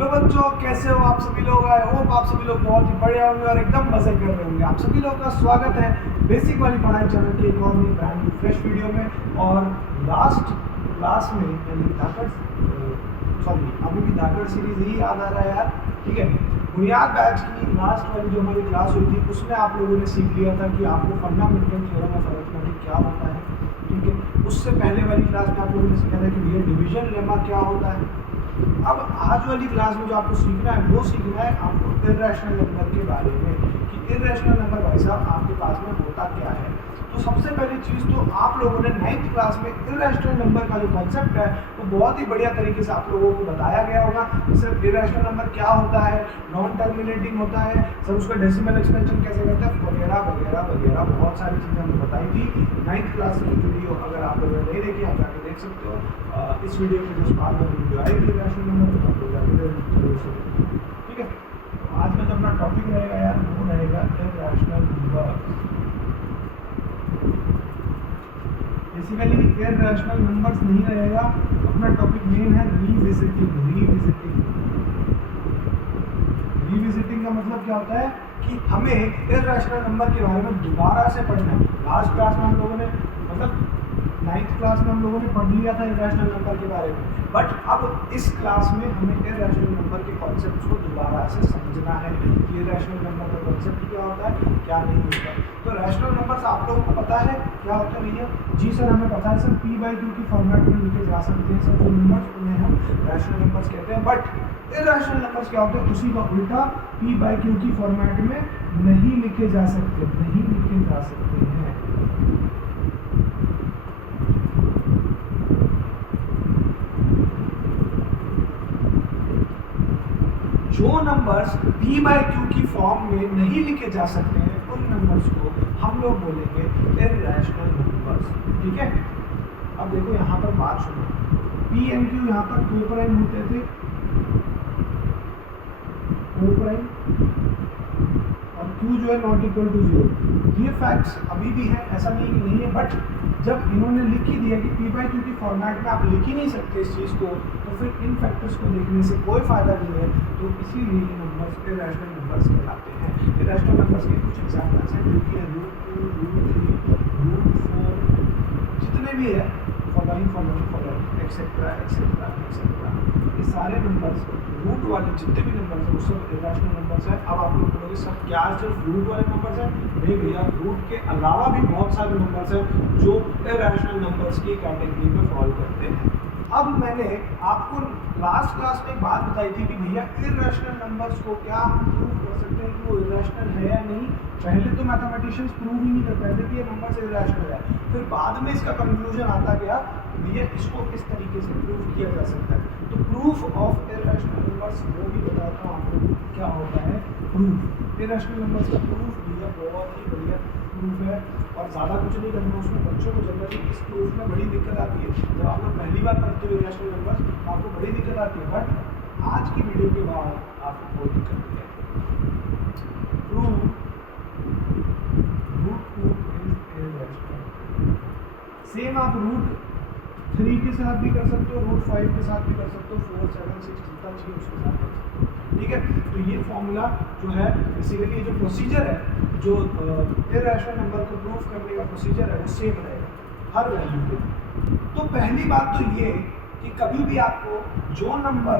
Hello बच्चों, कैसे हो आप सभी लोग। आई होप आप सभी लोग बहुत ही बढ़िया होंगे और एकदम मजे कर रहे होंगे। आप सभी लोग का स्वागत है बेसिक वाली पढ़ाई चैनल के एक और नई ब्रांड न्यू फ्रेश वीडियो में। और लास्ट क्लास में यानी धाकड़ अभी भी धाकड़ सीरीज ही याद आ रहा है यार, ठीक है। बुनियाद बैच की लास्ट वाली जो हमारी क्लास हुई थी उसमें आप लोगों ने सीख लिया था कि आपको फंडामेंटल थ्योरम ऑफ अरिथमेटिक क्या होता है, ठीक है। उससे पहले वाली क्लास में आप लोगों ने सीखा था कि भैया डिवीजन लेमा क्या होता है। अब आज वाली क्लास में जो आपको सीखना है वो सीखना है आपको इर्रेशनल नंबर के बारे में कि इर्रेशनल नंबर भाई साहब आपके पास में होता क्या है। तो सबसे पहली चीज़ तो आप लोगों ने 9th क्लास में इर्रेशनल नंबर का जो कॉन्सेप्ट है वो बहुत ही बढ़िया तरीके से आप लोगों को बताया गया होगा कि सर इर्रेशनल नंबर क्या होता है, नॉन टर्मिनेटिंग होता है, सर उसका डेसिमल एक्सपेंशन कैसे करता है, वगैरह वगैरह वगैरह बहुत सारी चीज़ें हमने बताई थी। 9th क्लास की वीडियो अगर आप लोगों ने नहीं देखी आप जाके देख सकते हो। इस वीडियो के जो बाद में वीडियो आएगी इर्रेशनल नंबर तो आप लोग जाके जरूर से, ठीक है। आज का जो अपना टॉपिक रहेगा यार वो रहेगा irrational number. Basically irrational numbers नहीं रहेगा, अपना टॉपिक मेन है रीविजिटिंग। रीविजिटिंग का मतलब क्या होता है कि हमें इर्रेशनल नंबर के बारे में दोबारा से पढ़ना है। लास्ट क्लास में हम लोगों ने मतलब 9th क्लास में हम लोगों ने पढ़ लिया था इर्रेशनल नंबर के बारे में, बट अब इस क्लास में हमें इर्रेशनल नंबर के कॉन्सेप्ट को दोबारा से समझना है कि इर्रेशनल नंबर का कॉन्सेप्ट क्या होता है क्या नहीं होता। तो रैशनल नंबर्स आप लोगों को पता है क्या होता है भैया? जी सर हमें पता है सर, p/q की फॉर्मेट में लिखे जा सकते हैं सर जो नंबर्स, उन्हें हम रैशनल नंबर्स कहते हैं। बट इर्रेशनल नंबर्स क्या होते हैं? उसी का उल्टा p/q की फॉर्मेट में नहीं लिखे जा सकते हैं। जो नंबर्स p/q की फॉर्म में नहीं लिखे जा सकते हैं उन नंबर्स को हम लोग बोलेंगे इर्रेशनल नंबर्स, ठीक है। अब देखो यहाँ पर बात सुनो, p and q यहाँ पर कोप्राइम होते थे, कोप्राइम, और q जो है नॉट इक्वल टू 0। ये फैक्ट्स अभी भी है, ऐसा नहीं कि नहीं है, बट जब इन्होंने लिख ही दिया कि p/q की फॉर्मेट में आप लिख ही नहीं सकते इस चीज़ को, तो फिर इन फैक्टर्स को देखने से कोई फायदा नहीं है। तो इसीलिए ये नंबर्स इर्रेशनल नंबर्स कहलाते हैं। इर्रेशनल नंबर्स के कुछ एग्जाम्पल्स हैं जो कि है √2, √3, √4, जितने भी है फॉलोइंग एक्सेट्रा एक्सेट्रा एक्सेट्रा, ये सारे नंबर्स रूट वाले जितने भी नंबर्स हैं वो सब इर्रेशनल नंबर्स हैं। अब आप लोग बोलोगे सब क्या सिर्फ रूट वाले नंबर्स हैं? नहीं भैया, रूट के अलावा भी बहुत सारे नंबर्स हैं जो इर्रेशनल नंबर्स की कैटेगरी में फॉल करते हैं। अब मैंने आपको लास्ट क्लास में एक बात बताई थी कि भैया इर्रेशनल नंबर्स को क्या हम प्रूव कर सकते हैं कि वो इर्रेशनल है या नहीं। पहले तो मैथमेटिशियंस प्रूव ही नहीं कर पाते कि ये नंबर से इर्रेशनल है, फिर बाद में इसका कंक्लूजन आता गया भैया इसको किस तरीके से प्रूव किया जा सकता है। तो प्रूफ ऑफ इर्रेशनल नंबर्स वो भी बताता हूँ आपको क्या होता है प्रूफ। इर्रेशनल नंबर्स का प्रूफ भैया बहुत ही बढ़िया प्रूफ है और ज़्यादा कुछ नहीं करना उसमें। बच्चों को जनरली इस प्रूफ में बड़ी दिक्कत आती है, जब आप लोग पहली बार पढ़ते हो इर्रेशनल नंबर्स तो आपको बड़ी दिक्कत आती है, बट आज की वीडियो के बाद आपको कोई दिक्कत नहीं है। Proof √2 is irrational. सेम आप √3 के साथ भी कर सकते हो, √5 के साथ भी कर सकते हो, 4, 7, 6 जितना चाहिए उसके साथ कर सकते हो, ठीक है। तो ये फॉर्मूला जो है बेसिकली ये जो प्रोसीजर है, जो इर्रेशनल नंबर को प्रूफ करने का प्रोसीजर है वो सेम रहेगा हर वैल्यू पे। तो पहली बात तो ये कि कभी भी आपको जो नंबर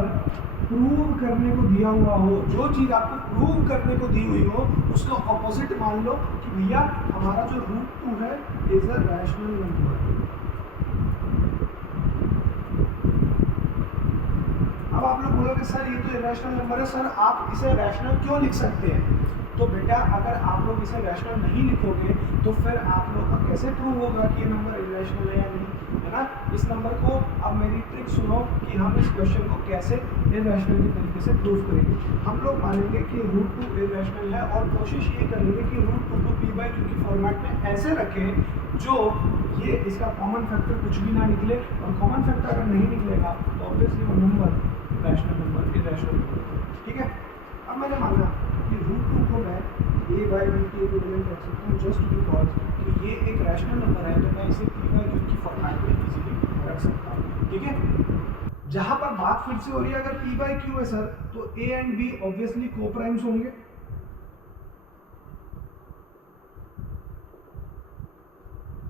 प्रूव करने को दिया हुआ हो, जो चीज़ आपको प्रूव करने को दी हुई हो, उसका ऑपोजिट मान लो कि भैया हमारा जो √2 है इज अ रैशनल नंबर। अब आप लोग बोलोगे सर ये तो इर्रेशनल नंबर है, सर आप इसे रैशनल क्यों लिख सकते हैं? तो बेटा अगर आप लोग इसे रैशनल नहीं लिखोगे तो फिर आप लोग का कैसे प्रूव होगा कि ये नंबर इर्रेशनल है या नहीं, है ना। इस नंबर को अब मेरी ट्रिक सुनो कि हम इस क्वेश्चन को कैसे इर्रेशनल के तरीके से प्रूव करेंगे। हम लोग मानेंगे कि √2 इर्रेशनल है और कोशिश ये करेंगे कि √2 को p/q की फॉर्मेट में ऐसे रखें जो ये इसका कॉमन फैक्टर कुछ भी ना निकले, और कॉमन फैक्टर अगर नहीं निकलेगा तो ऑब्वियसली वो number rational number irrational number, ठीक है। अब मैंने माना कि √2 को मैं a/b के इक्विवेलेंट रख सकता हूँ जस्ट बिकॉज कि ये एक रैशनल नंबर है, तो मैं इसे p/q की फॉर्मेट में इजीली रख सकता हूँ, ठीक है। जहां पर बात फिर से हो रही है, अगर P बाई Q है सर तो A and B obviously coprimes होंगे।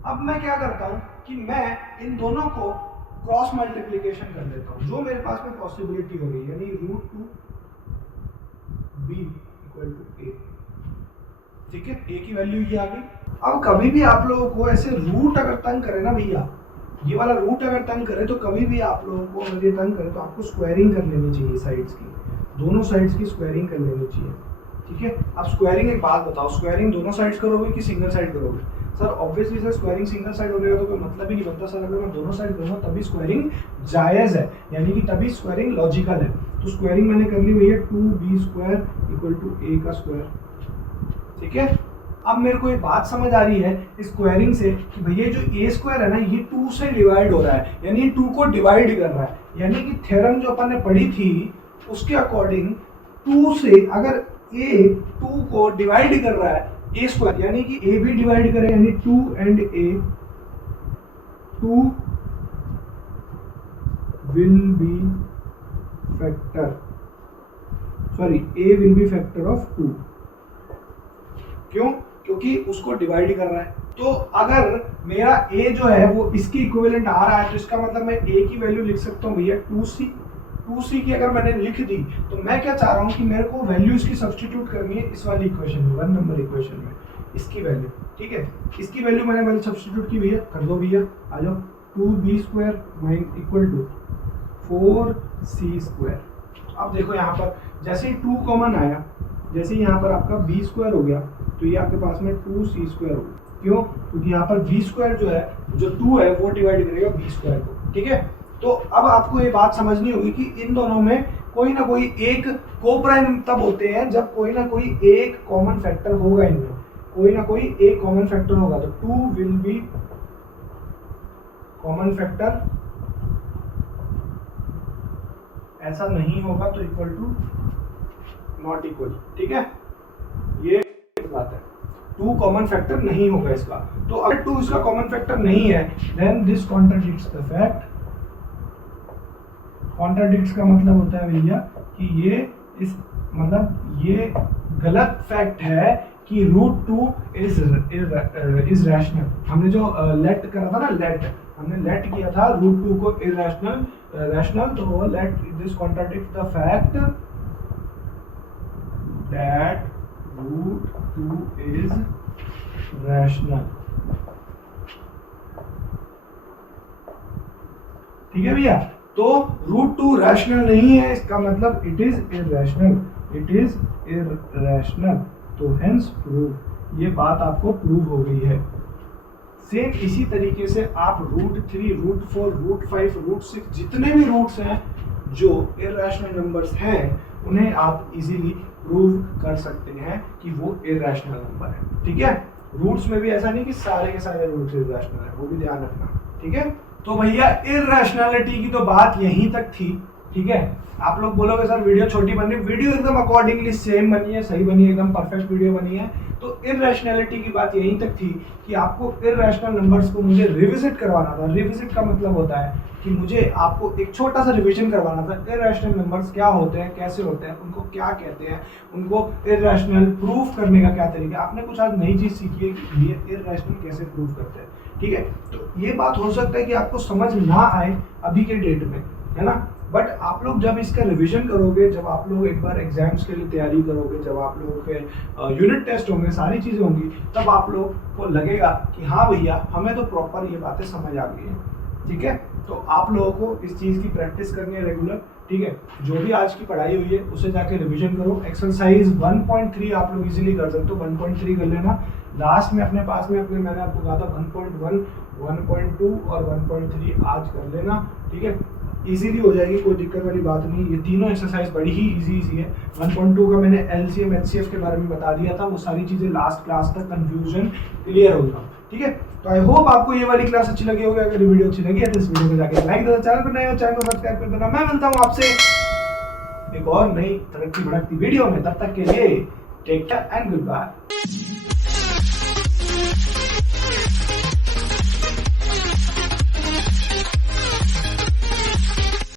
अब मैं क्या करता हूं कि मैं इन दोनों को क्रॉस मल्टीप्लीकेशन कर लेता हूं, जो मेरे पास में पॉसिबिलिटी हो रही है, यानी √2 B इक्वल टू A। ठीक है, A की वैल्यू ये आ गई। अब कभी भी आप लोगों को ऐसे रूट अगर तंग करे ना भैया, ये वाला रूट अगर तंग करे तो कभी भी आप लोगों को अगर ये तंग करे तो आपको स्क्वायरिंग कर लेनी चाहिए साइड्स की, दोनों साइड्स की स्क्वायरिंग कर लेनी चाहिए। ठीक है, अब स्क्वायरिंग एक बात बताओ, स्क्वायरिंग दोनों साइड्स करोगे कि सिंगल साइड करोगे? Sir obviously sir squaring single side होने का तो कोई मतलब ही नहीं बनता सर, अगर मैं दोनों साइड करूँगा तभी स्क्वायरिंग जायज़ है, यानी कि तभी स्क्वायरिंग लॉजिकल है। तो स्क्वायरिंग मैंने कर ली भैया 2b² इक्वल टू A का स्क्वायर। ठीक है, अब मेरे को एक बात समझ आ रही है स्क्वायरिंग से कि भैया जो A² है ना ये 2 से डिवाइड हो रहा है, यानी 2 को डिवाइड कर रहा है, यानी कि थ्योरम जो अपन ने पढ़ी थी उसके अकॉर्डिंग 2 से अगर A 2 को डिवाइड कर रहा है A², यानी कि A भी डिवाइड करे, यानी 2 and A 2 will be factor, sorry A will be factor of 2। क्यों? क्योंकि उसको डिवाइड कर रहा है। तो अगर मेरा A जो है वो इसकी इक्विवेलेंट आ रहा है तो इसका मतलब मैं A की वैल्यू लिख सकता हूँ भैया 2C की अगर मैंने लिख दी तो मैं क्या चाह रहा हूँ कि मेरे को वैल्यू इसकी सब्स्टिट्यूट करनी है इस वाली इक्वेशन में, 1 नंबर इक्वेशन में इसकी वैल्यू। ठीक है, इसकी वैल्यू मैंने सब्स्टिट्यूट की भैया, कर दो भैया, आ जाओ 2b² इक्वल टू 4c²। अब देखो यहाँ पर जैसे ही 2 कॉमन आया, जैसे ही यहाँ पर आपका b² हो गया तो ये आपके पास में 2c² हो गया। क्यों? क्योंकि यहाँ पर b² जो है, जो 2 है वो डिवाइड करेगा b² को। ठीक है, तो अब आपको ये बात समझनी होगी कि इन दोनों में कोई ना कोई एक कोप्राइम तब होते हैं जब कोई ना कोई एक कॉमन फैक्टर होगा, इनमें कोई ना कोई एक कॉमन फैक्टर होगा। तो 2 विल बी कॉमन फैक्टर, ऐसा नहीं होगा तो इक्वल टू नॉट इक्वल। ठीक है, ये बात है, 2 कॉमन फैक्टर नहीं होगा इसका। तो अगर 2 इसका कॉमन फैक्टर नहीं है then this contradicts the fact. Contradicts का मतलब होता है भैया कि ये इस मतलब ये गलत फैक्ट है कि √2 इज रैशनल। हमने जो लेट करा था ना, हमने लेट किया था √2 को रैशनल, तो let this contradicts the fact that √2 is rational. ठीक है भैया, तो √2 रैशनल नहीं है, इसका मतलब इट इज इरैशनल। तो हेंस प्रूव, ये बात आपको प्रूव हो गई है। सेम इसी तरीके से आप √3, √4, √5, √6 जितने भी रूट्स हैं जो इरैशनल नंबर्स हैं उन्हें आप इजीली प्रूव कर सकते हैं कि वो इरैशनल नंबर है। ठीक है, रूट्स में भी ऐसा नहीं कि सारे के सारे रूट्स इरैशनल है, वो भी ध्यान रखना। ठीक है, तो भैया इरैशनैलिटी की तो बात यहीं तक थी। ठीक है, आप लोग बोलोगे सर वीडियो छोटी बन रही, वीडियो एकदम अकॉर्डिंगली सेम बनी है, सही बनी है, एकदम परफेक्ट वीडियो बनी है। तो इरैशनैलिटी की बात यहीं तक थी कि आपको इरैशनल नंबर्स को मुझे रिविजिट करवाना था। रिविजिट का मतलब होता है कि मुझे आपको एक छोटा सा रिवीजन करवाना था। इरैशनल नंबर्स क्या होते हैं, कैसे होते हैं, उनको क्या कहते हैं, उनको इरैशनल प्रूफ करने का क्या तरीका। आपने कुछ आज नई चीज़ सीखी है कि ये इरैशनल कैसे प्रूफ करते हैं। ठीक है, तो ये बात हो सकता है कि आपको समझ ना आए अभी के डेट में, है ना, बट आप लोग जब इसका रिवीजन करोगे, जब आप लोग एक बार एग्जाम्स के लिए तैयारी करोगे, जब आप लोगों के यूनिट टेस्ट होंगे, सारी चीज़ें होंगी, तब आप लोग को लगेगा कि हाँ भैया हमें तो प्रॉपर ये बातें समझ आ गई हैं। ठीक है, तो आप लोगों को इस चीज़ की प्रैक्टिस करनी है रेगुलर। ठीक है, जो भी आज की पढ़ाई हुई है उसे जाके रिवीजन करो। एक्सरसाइज 1.3 आप लोग इजीली कर सकते हो, 1.3 कर लेना। लास्ट में अपने पास में मैंने आपको कहा था 1.1, 1.2 और 1.3 आज कर लेना। ठीक है, इजीली हो जाएगी, कोई दिक्कत वाली बात नहीं। ये तीनों एक्सरसाइज बड़ी ही इजी है। 1.2 का मैंने LCM HCF के बारे में बता दिया था, वो सारी चीज़ें लास्ट क्लास तक कंफ्यूजन क्लियर होगा। ठीक है, तो आई होप आपको ये वाली क्लास अच्छी लगी होगी। अगर ये वीडियो अच्छी लगी है तो इस वीडियो को जाके लाइक देना, चैनल पर नए हो चैनल को सब्सक्राइब कर देना। मैं मिलता हूँ आपसे एक और नई तरक्की भड़कती वीडियो में, तब तक के लिए take care and good bye.